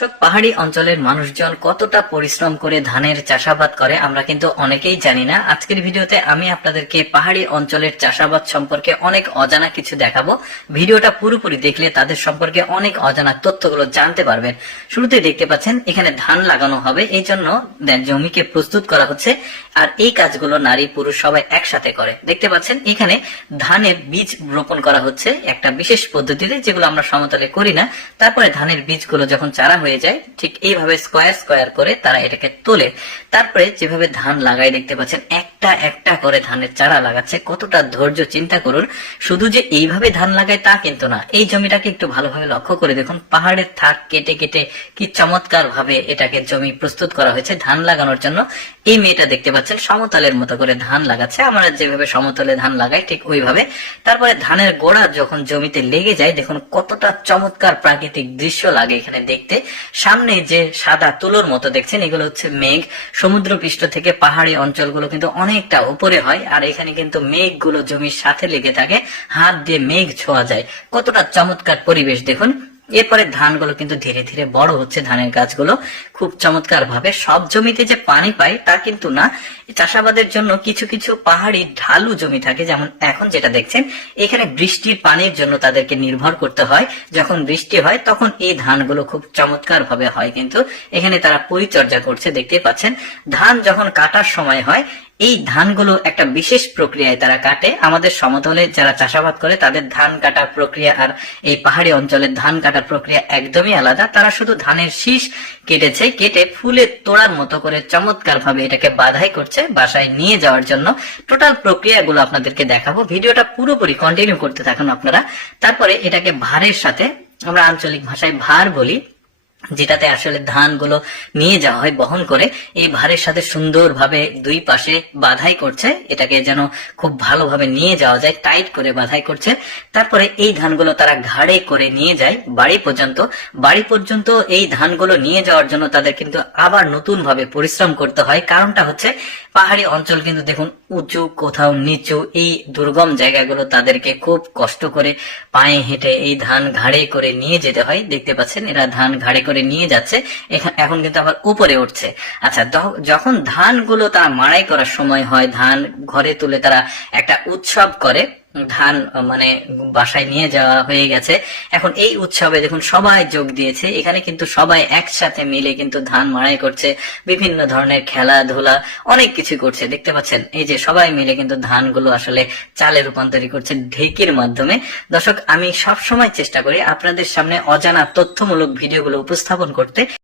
সব পাহাড়ি অঞ্চলের মানুষজন কতটা পরিশ্রম করে ধানের চাষাবাদ করে, আমরা কিন্তু অনেকেই জানি না। আজকের ভিডিওতে আমি আপনাদেরকে পাহাড়ি অঞ্চলের চাষাবাদ সম্পর্কে অনেক অজানা কিছু দেখাবো। ভিডিওটা পুরোপুরি দেখলে তাদের সম্পর্কে অনেক অজানা তথ্যগুলো জানতে পারবেন। শুরুতে দেখতে পাচ্ছেন, এখানে ধান লাগানো হবে, এই জন্য জমিকে প্রস্তুত করা হচ্ছে, আর এই কাজগুলো নারী পুরুষ সবাই একসাথে করে। দেখতে পাচ্ছেন, এখানে ধানের বীজ রোপণ করা হচ্ছে, একটা বিশেষ পদ্ধতিতে, যেগুলো আমরা সমতলে করি না। তারপরে ধানের বীজগুলো যখন চারা হয়ে যায়, ঠিক এইভাবে স্কোয়ার স্কোয়ার করে তারা এটাকে তোলে। তারপরে যেভাবে ধান লাগায় দেখতে পাচ্ছেন একটা একটা করে ধানের চারা লাগাচ্ছে, কতটা ধৈর্য চিন্তা করুন। শুধু যে এইভাবে ধান লাগায় তা কিন্তু না, এই জমিটাকে একটু ভালোভাবে লক্ষ্য করে দেখুন, পাহাড়ের থাক কেটে কেটে কি চমৎকার ভাবে এটাকে জমি প্রস্তুত করা হয়েছে ধান লাগানোর জন্য। এই মেয়েটা দেখতে পাচ্ছেন, সমতলের মতো করে ধান লাগাচ্ছে, আমরা যেভাবে সমতলে ধান লাগাই ঠিক ওইভাবে। তারপরে ধানের গোড়া যখন জমিতে লেগে যায়, দেখুন কতটা চমৎকার প্রাকৃতিক দৃশ্য লাগে এখানে দেখতে। সামনে যে সাদা তুলোর মতো দেখছেন, এগুলো হচ্ছে মেঘ। সমুদ্র পৃষ্ঠ থেকে পাহাড়ি অঞ্চলগুলো কিন্তু অনেকটা উপরে হয়, আর এখানে কিন্তু মেঘগুলো জমির সাথে লেগে থাকে, হাত দিয়ে মেঘ ছোঁয়া যায়। কতটা চমৎকার পরিবেশ দেখুন। এরপরে ধানগুলো কিন্তু ধীরে ধীরে বড় হচ্ছে, ধানের গাছগুলো। খুব চমৎকার ভাবে সব জমিতে যে পানি পায়, তা কিন্তু না। চাষাবাদের জন্য কিছু কিছু পাহাড়ি ঢালু জমি থাকে, যেমন এখন যেটা দেখছেন। এখানে বৃষ্টির পানির জন্য তাদেরকে নির্ভর করতে হয়। যখন বৃষ্টি হয়, তখন এই ধানগুলো খুব চমৎকার ভাবে হয় কিন্তু। এখানে তারা পরিচর্যা করছে, দেখতে পাচ্ছেন। ধান যখন কাটার সময় হয় এই ধানগুলো একটা বিশেষ প্রক্রিয়ায় তারা কাটে। আমাদের সমতলে যারা চাষাবাদ করে, তাদের ধান কাটার প্রক্রিয়া আর এই পাহাড়ি অঞ্চলের ধান কাটার প্রক্রিয়া একদমই আলাদা। তারা শুধু ধানের শীষ কেটেছে, কেটে ফুলে তোড়ার মতো করে চমৎকার ভাবে এটাকে বাধাই করছে বাসায় নিয়ে যাওয়ার জন্য। টোটাল প্রক্রিয়াগুলো আপনাদেরকে দেখাবো। ভিডিওটা পুরোপুরি কন্টিনিউ করতে থাকুন আপনারা। তারপরে এটাকে ভারের সাথে আমরা আঞ্চলিক ভাষায় ভার বলি। যেটাতে আসলে ধানগুলো নিয়ে যাওয়া হয় বহন করে, এই ভারের সাথে সুন্দরভাবে দুই পাশে বাধাই করছে, এটাকে যেন খুব ভালোভাবে নিয়ে যাওয়া যায়, টাইট করে বাধাই করছে। তারপরে এই ধানগুলো তারা ঘাড়ে করে নিয়ে যায় বাড়ি পর্যন্ত। বাড়ি পর্যন্ত এই ধানগুলো নিয়ে যাওয়ার জন্য তাদের কিন্তু আবার নতুন ভাবে পরিশ্রম করতে হয়। কারণটা হচ্ছে পাহাড়ি অঞ্চল কিন্তু দেখুন উঁচু, কোথাও নিচু এই দুর্গম জায়গাগুলো তাদেরকে খুব কষ্ট করে পায়ে হেঁটে এই ধান ঘাড়ে করে নিয়ে যেতে হয়। দেখতে পাচ্ছেন, এরা ধান ঘাড়ে করে নিয়ে যাচ্ছে। এখা- এখন কিন্তু আবার উপরে উঠছে। আচ্ছা যখন ধানগুলো তারা মাড়াই করার সময় হয়, ধান ঘরে তুলে তারা একটা উৎসব করে ধান মানে বাসায় নিয়ে যাওয়া হয়ে গেছে। এখন এই উৎসবে দেখুন, সবাই যোগ দিয়েছে। এখানে কিন্তু সবাই একসাথে মিলে কিন্তু ধান মাড়াই করছে। বিভিন্ন ধরনের খেলাধুলা, অনেক কিছু করছে। দেখতে পাচ্ছেন, এই যে সবাই মিলে কিন্তু ধানগুলো আসলে চালে রূপান্তরী করছে ঢেকির মাধ্যমে। দর্শক, আমি সব সময় চেষ্টা করি আপনাদের সামনে অজানা তথ্যমূলক ভিডিওগুলো উপস্থাপন করতে।